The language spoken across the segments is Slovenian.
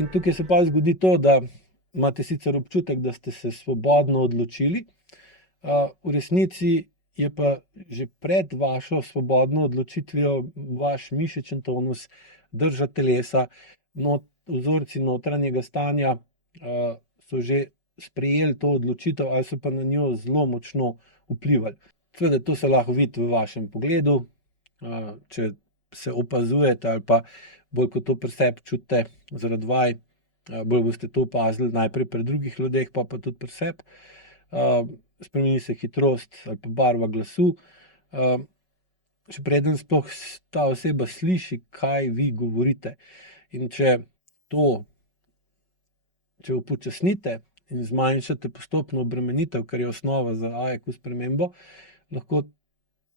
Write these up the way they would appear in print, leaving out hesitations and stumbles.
In tukaj se pa zgodi to, da imate sicer občutek, da ste se svobodno odločili, v resnici je pa že pred vašo svobodno odločitvijo vaš mišičen tonus, drža telesa, vzorci notranjega stanja, so že sprejeli to odločitev ali so pa na njo zelo močno vplivali. Seveda to se lahko vidi v vašem pogledu, če se opazujete ali pa bolj kot to pri sebi čutite zaradi vaj, bolj boste to opazili najprej pri drugih ljudeh, pa tudi pri sebi. Spremeni se hitrost ali pa barva glasu, še preden sploh ta oseba sliši, kaj vi govorite. In če upočasnite in zmanjšate postopno obremenitev, kar je osnova za AEQ spremembo, lahko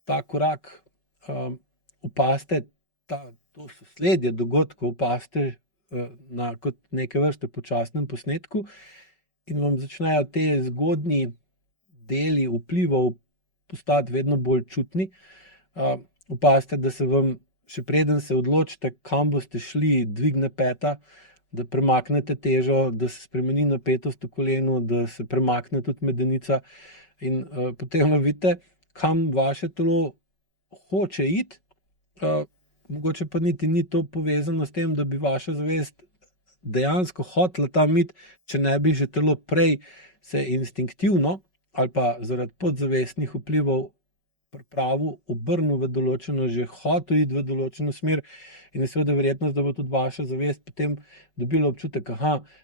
ta korak opazite, to sosledje dogodkov opazite kot neke vrste počasnem posnetku in vam začnejo te zgodnji deli vplivov postati vedno bolj čutni. Opazite, da se vam, še preden se odločite, kam boste šli, dvigne peta, da premaknete težo, da se spremeni napetost v kolenu, da se premakne tudi medenica in potem vidite, kam vaše telo hoče iti, mogoče pa niti ni to povezano s tem, da bi vaša zavest dejansko hotela tam iti, če ne bi že telo prej se instinktivno ali pa zaradi podzavestnih vplivov pripravil, obrnil v določeno, že hotel iti v določeno smer in je seveda verjetnost, da bo tudi vaša zavest potem dobila občutek,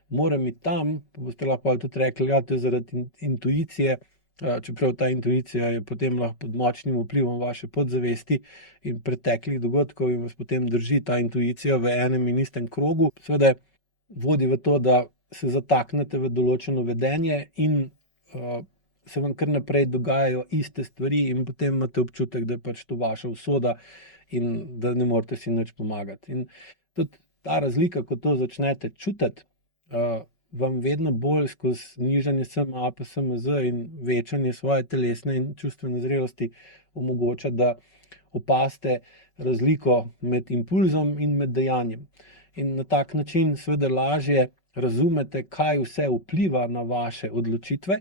moram iti tam, pa boste lahko tudi rekli, to je zaradi intuicije, čeprav ta intuicija je potem lahko pod močnim vplivom vaše podzavesti in preteklih dogodkov in vas potem drži ta intuicija v enem in istem krogu. Seveda vodi v to, da se zataknete v določeno vedenje in se vam kar naprej dogajajo iste stvari in potem imate občutek, da je pač to vaša usoda in da ne morete si nič pomagati. In tudi ta razlika, ko to začnete čutiti, vam vedno bolj skozi nižanje SMA, pa SMZ in večanje svoje telesne in čustvene zrelosti omogoča, da opazite razliko med impulzom in med dejanjem. In na tak način seveda lažje razumete, kaj vse vpliva na vaše odločitve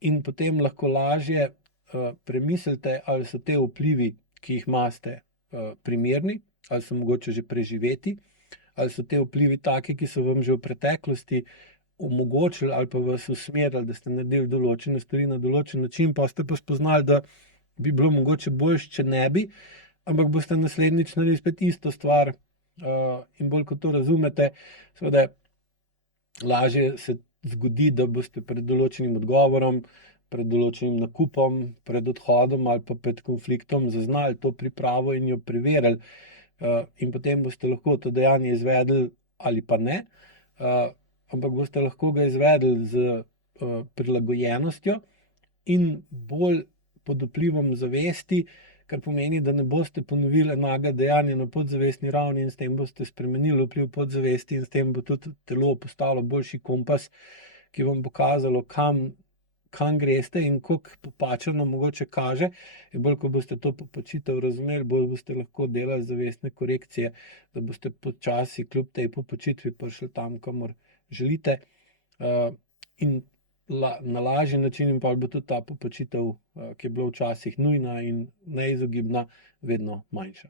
in potem lahko lažje premislite, ali so te vplivi, ki jih imate, primerni, ali so mogoče že preživeti, ali so te vplivi taki, ki so vam že v preteklosti omogočili ali pa vas usmerili, da ste naredili določene stvari na določen način, pa ste pa spoznali, da bi bilo mogoče boljše, če ne bi, ampak boste naslednjič naredili spet isto stvar, in bolj kot to razumete, seveda lažje se zgodi, da boste pred določenim odgovorom, pred določenim nakupom, pred odhodom ali pa pred konfliktom zaznali to pripravo in jo preverili, in potem boste lahko to dejanje izvedli ali pa ne, ampak boste lahko ga izvedli s prilagojenostjo in bolj pod vplivom zavesti, kar pomeni, da ne boste ponovili enakega dejanja na podzavestni ravni in s tem boste spremenili vpliv podzavesti in s tem bo tudi telo postalo boljši kompas, ki vam bo kazalo, kam greste in koliko popačeno mogoče kaže. In bolj, ko boste to popačitev razumeli, bolj boste lahko delali zavestne korekcije, da boste počasi kljub tej popačitvi prišli tam, kamor želite, in na lažji način in pol bo tudi ta popačitev, ki je bila včasih nujna in neizogibna, vedno manjša.